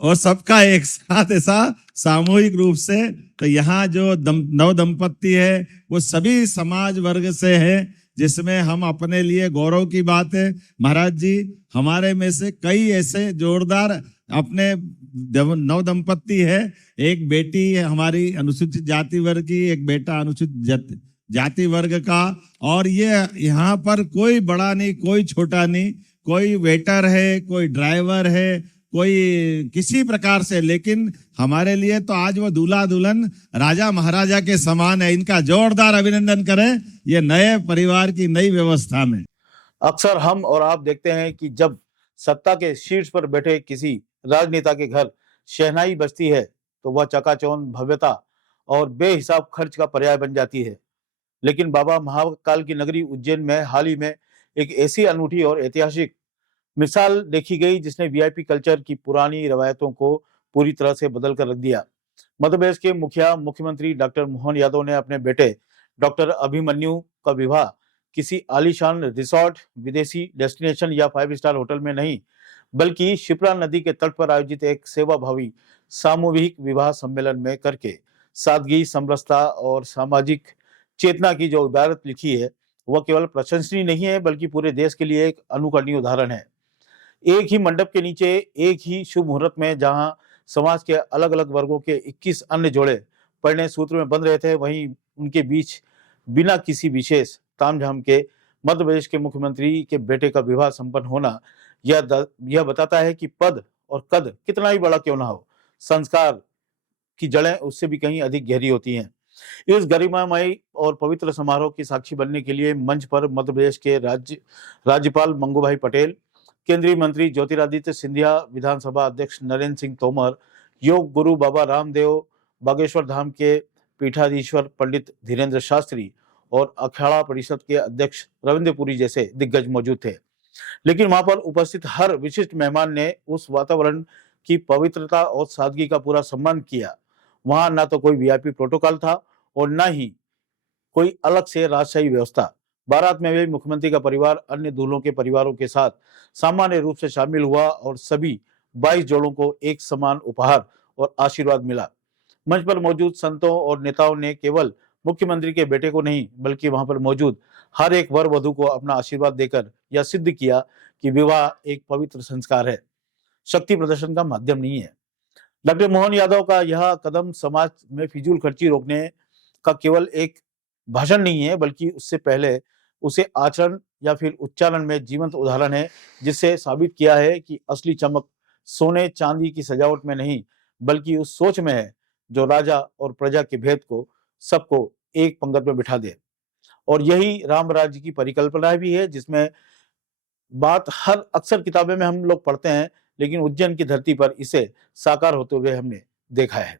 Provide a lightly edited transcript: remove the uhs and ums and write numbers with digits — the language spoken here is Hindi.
और सबका एक साथ ऐसा सामूहिक रूप से। तो यहाँ जो नव दंपत्ति है वो सभी समाज वर्ग से है, जिसमें हम अपने लिए गौरव की बात है। महाराज जी, हमारे में से कई ऐसे जोरदार अपने नव दंपत्ति है। एक बेटी है हमारी अनुसूचित जाति वर्ग की, एक बेटा अनुसूचित जाति वर्ग का। और ये यहाँ पर कोई बड़ा नहीं, कोई छोटा नहीं, कोई वेटर है, कोई ड्राइवर है, कोई किसी प्रकार से, लेकिन हमारे लिए तो आज वो दूल्हा दुल्हन राजा महाराजा के समान है। इनका जोरदार अभिनंदन करें ये नए परिवार की नई व्यवस्था में। अक्सर हम और आप देखते हैं कि जब सत्ता के शीर्ष पर बैठे किसी राजनेता के घर शहनाई बजती है तो वह चकाचौंध भव्यता और बेहिसाब खर्च का पर्याय बन जाती है। लेकिन बाबा महाकाल की नगरी उज्जैन में हाल ही में एक ऐसी अनूठी और ऐतिहासिक मिसाल देखी गई जिसने वीआईपी कल्चर की पुरानी रवायतों को पूरी तरह से बदल कर रख दिया। मध्य प्रदेश के मुख्यमंत्री डॉक्टर मोहन यादव ने अपने बेटे डॉक्टर अभिमन्यु का विवाह किसी आलीशान रिसोर्ट, विदेशी डेस्टिनेशन या 5 स्टार होटल में नहीं, बल्कि शिप्रा नदी के तट पर आयोजित एक सेवाभावी सामूहिक विवाह सम्मेलन में करके सादगी, समरसता और सामाजिक चेतना की जो इबारत लिखी है वह केवल प्रशंसनीय नहीं है बल्कि पूरे देश के लिए एक अनुकरणीय उदाहरण है। एक ही मंडप के नीचे एक ही शुभ मुहूर्त में जहां समाज के अलग अलग वर्गों के 21 अन्य जोड़े परिणय सूत्र में बंध रहे थे, वहीं उनके बीच बिना किसी विशेष तामझाम के मध्य प्रदेश के मुख्यमंत्री के बेटे का विवाह संपन्न होना यह बताता है कि पद और कद कितना ही बड़ा क्यों ना हो, संस्कार की जड़ें उससे भी कहीं अधिक गहरी होती हैं। इस गरिमामय और पवित्र समारोह की साक्षी बनने के लिए मंच पर मध्य प्रदेश के राज्यपाल मंगूभाई पटेल, केंद्रीय मंत्री ज्योतिरादित्य सिंधिया, विधानसभा अध्यक्ष नरेंद्र सिंह तोमर, योग गुरु बाबा रामदेव, बागेश्वर धाम के पीठाधीश्वर पंडित धीरेन्द्र शास्त्री और अखाड़ा परिषद के अध्यक्ष रविंद्र पुरी जैसे दिग्गज मौजूद थे। लेकिन वहां पर उपस्थित हर विशिष्ट मेहमान ने उस वातावरण की पवित्रता और सादगी का पूरा सम्मान किया। वहां ना तो कोई वीआईपी प्रोटोकॉल था और ना ही कोई अलग से राजशाही व्यवस्था। बारात में भी मुख्यमंत्री का परिवार अन्य दूल्हों के परिवारों के साथ सामान्य रूप से शामिल हुआ और सभी 22 जोड़ों को एक समान उपहार और आशीर्वाद मिला। मंच पर मौजूद संतों और नेताओं ने केवल मुख्यमंत्री के बेटे को नहीं बल्कि वहां पर मौजूद हर एक वर वधु को अपना आशीर्वाद देकर यह सिद्ध किया कि विवाह एक पवित्र संस्कार है, शक्ति प्रदर्शन का माध्यम नहीं है। डॉक्टर मोहन यादव का यह कदम समाज में फिजूल खर्ची रोकने का केवल एक भाषण नहीं है बल्कि उससे पहले उसे आचरण या फिर उच्चारण में जीवंत उदाहरण है, जिससे साबित किया है कि असली चमक सोने चांदी की सजावट में नहीं बल्कि उस सोच में है जो राजा और प्रजा के भेद को सबको एक पंगत में बिठा दे। और यही राम राज्य की परिकल्पना भी है, जिसमें बात हर अक्सर किताबें में हम लोग पढ़ते हैं, लेकिन उज्जैन की धरती पर इसे साकार होते हुए हमने देखा है।